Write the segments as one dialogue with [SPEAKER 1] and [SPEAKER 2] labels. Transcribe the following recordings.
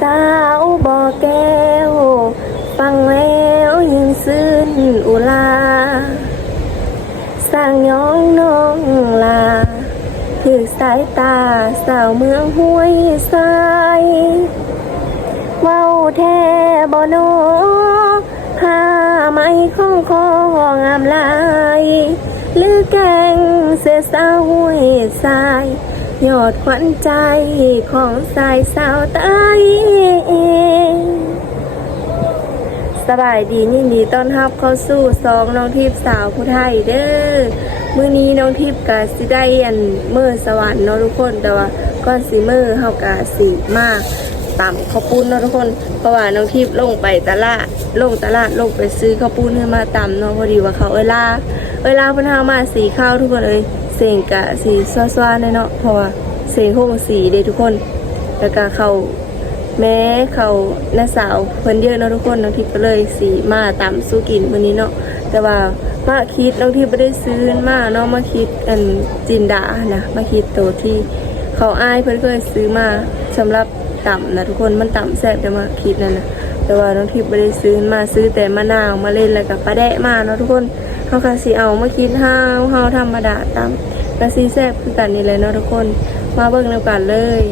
[SPEAKER 1] สาวบ่อแก้ว ฟังแล้วยิ่งซึ้นอุลา สร้างย้องน้องลาถือสายตาสาวเมืองห้วยทรายเว้าแท้บ่โนผ้าไหมของคองามลาย หรือแกงเสือสาวห้วยทราย ยอดขวัญใจของสายสาวใต้สบายดียินดีต้อนรับเข้าสู่ซองน้องทิพย์สาวผู้ไทยเด้อมื้อนี้น้องทิพย์กะสิได้อันเมื่อสวรรค์เนาะทุกคนแต่ว่าก่อนสิเมื่อเฮากะสิมากต่ำข้าวปุ้นเนาะทุกคนเพราะว่าน้องทิพย์ลงไปตลาดลงตลาดลงไปซื้อข้าวปุ้นให้มาตำเนาะพอดีว่าเขาเวลา เวลาเพิ่นเฮามาสีข้าวทุกคนเอ้ย เสียงกะสีซ้าๆแน่เนาะเพราะว่าเสียงคงสีเด้ทุกคน แล้วก็เขาแม้เขาหน้าสาวเพิ่นเยอะเนาะทุกคนน้องทิพย์ก็เลยสีมาตามสู้กินวันนี้เนาะแต่ว่ามาคิดน้องทิพย์ไม่ได้ซื้อมาเนาะมาคิดอันจินดานะมาคิดโตที่เขาอ้ายเพิ่นเคยซื้อมาสำหรับต่ำนะทุกคนมันต่ำแซ่บแต่มาคิดนั่นนะแต่ว่าน้องทิพย์ไม่ได้ซื้อมาซื้อแต่มะนาวมาเล่นแล้วกับปลาแดะมาเนาะทุกคน เขาก็สิเอามาคิดห้าวห้าวธรรมดาตามกระซีแซ่บคือกันนี่เลยเนาะทุกคน มาเบิ่งแล้วกันเลย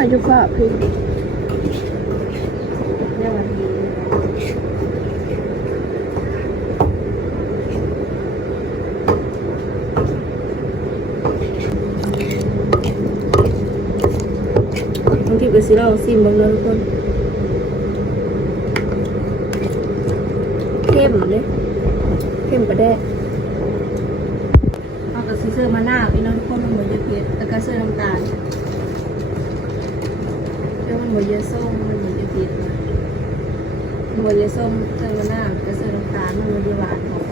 [SPEAKER 1] ต้องทิ้งกระสิเราซิมบนงเลยทุกคนเข้มเลยเข้มกระแดะเอากระซีเซอร์มาห
[SPEAKER 2] น้าพี่
[SPEAKER 1] น้องทุกคนมันเหมือนจะเพี้ยนแล้วก็เซอร์น้ำตาล เดี๋ยวมันบ่เยอะส้มมันมีเยอะผ็ดนะมันบ่เยอะส้มเสื้อมะนาวก็เสื้อน้ำตาลมันบ่เยอะหวานของ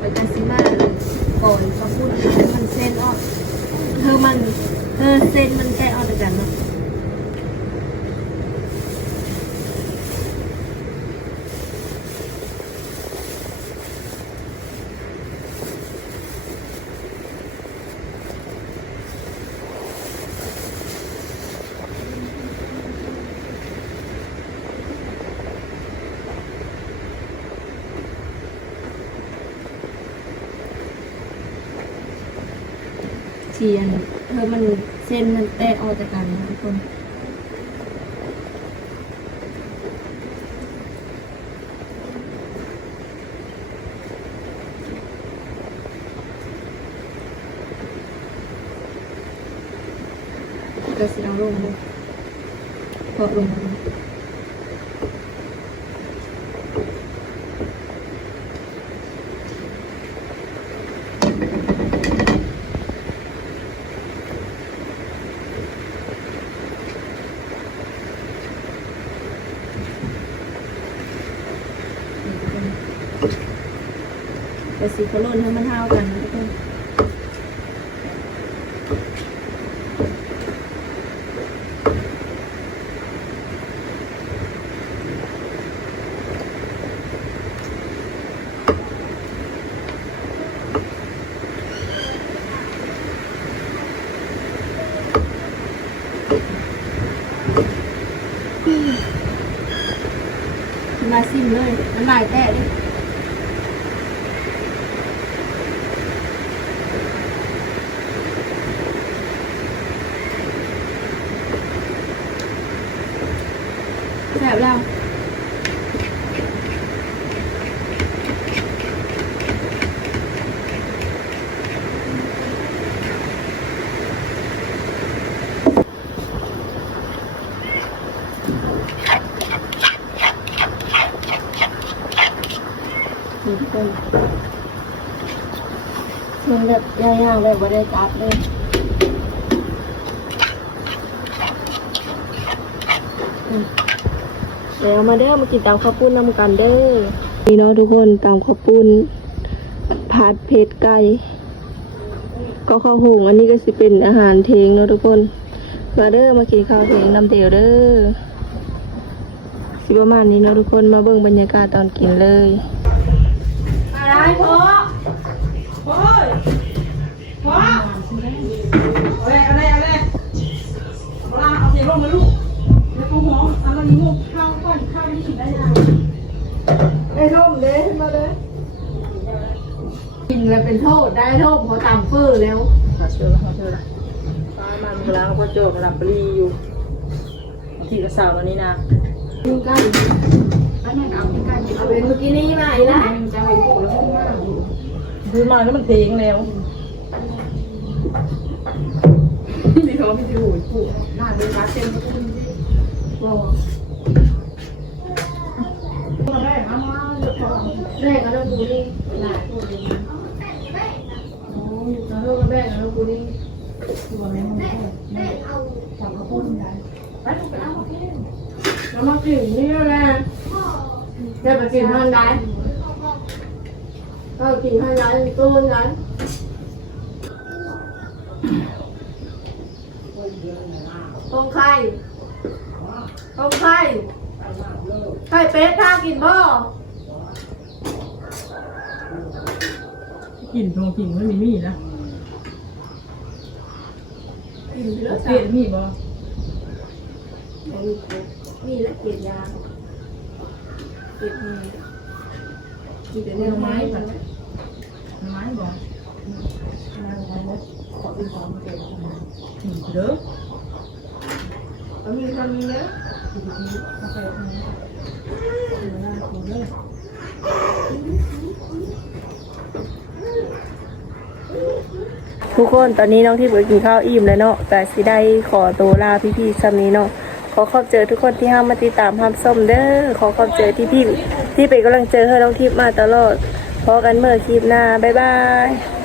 [SPEAKER 1] แล้วก็ซิมาก่อนเขาพูดให้มันเส้นออกเธอมันเธอเส้นมันใกล้ออกจากกันเนาะ เชียนเธอมันเส้นมันแตกออกจากกันนะทุกคนก็สิเอาลงเลยพอลง มาก็สิเขาล่นให้มันเท่ากันนะทุกคนมาซิมเลยมันหลายแตะดิแสบแล้วนี่ทุกคนมันแบบยาวๆเลยไม่ได้จับ เลยเดี๋ยวมาเด้อมากินตามข้าวปุ้นน้ำกันเด้อนี่เนาะทุกคนตามข้าวปุ้นผัดเผ็ดไก่ก็ข้าวหุงอันนี้ก็สิเป็นอาหารเทงเนาะทุกคน มาเด้อมากินข้าวเทงน้ำเดียวเด้อสิประมาณนี้เนาะทุกคนมาเบิ่งบรรยากาศตอนกินเลยอะไรพ่อ
[SPEAKER 2] โอ้ยว้าเอาเลยเอาเลยเอาเลยเอาละเอาเสียงลงมาลูกเดี๋ยวกูหอมเอาละงูข้าวก้อนข้าวนี่ได้ยัง
[SPEAKER 1] ไอ้ร่มเด้มาเด้อกินแล้วเป็นโทษได้โทษเพราะตามเฟ้อแล้ว
[SPEAKER 2] หาเชื่อแล้วหาเชื่อแล้วฟ้ามันกำลังพอโจกำลังปรีอยู่ที่กระสาววันนี้นะ
[SPEAKER 1] กินไก่
[SPEAKER 2] อันนั้นเอาใกล้
[SPEAKER 1] เอาเป็นเมื่อกี้นี่มาอีกแล้ว
[SPEAKER 2] จะไปพวกแล้วมากดูมาแล้วมันเพลงแล้วพี่ท้อพี่ดูผูหน้าเดือดร้อนเต็มประตูนี่
[SPEAKER 1] บอก
[SPEAKER 2] มาได้มามาเดี๋ยวพอ
[SPEAKER 1] แม่กับน้องกูนี่หลายคนเลยโอ้ยน้องลูกกับแม่กับน้องกูนี่
[SPEAKER 2] ตัวแม่มันก็จับกระพุ้นได้ไปลูกไปเอามาเพ่ง
[SPEAKER 1] แล้วมากินนี่แล้วแหละแค่ไปกินทางใดก็กินทางใดตัวนั้น ต้มไข่ต้มไข่ไข่เป็ดถ้ากินบ่
[SPEAKER 2] กลิ่นทองกลิ่นไม่มีมีนะ
[SPEAKER 1] กินเยอะ
[SPEAKER 2] เก
[SPEAKER 1] จั
[SPEAKER 2] ลีย
[SPEAKER 1] ง
[SPEAKER 2] ดมีบ่
[SPEAKER 1] มีและเกลียดยาเกลียดมีกินแต่
[SPEAKER 2] เนื้
[SPEAKER 1] เนื้
[SPEAKER 2] อ
[SPEAKER 1] อ
[SPEAKER 2] ไม้
[SPEAKER 1] ไม้
[SPEAKER 2] ค่ะ
[SPEAKER 1] ค่ะ
[SPEAKER 2] ไม้บ่เด้อ
[SPEAKER 1] แล้วมีคนมีเยอะ ทุกคนตอนนี้น้องที่เบิกกินข้าวอิ่มแล้วเนาะแต่สิได้ขอตัวลาพี่พี่ซัมนี้เนาะขอขอบเจอทุกคนที่ห้ามมาติดตามห้ามส้มเด้อขอขอบเจอที่พี่ที่เป็นกำลังเจอให้น้องทิพย์มาตลอดพอกันเมื่อคลิปหน้าบ๊ายบาย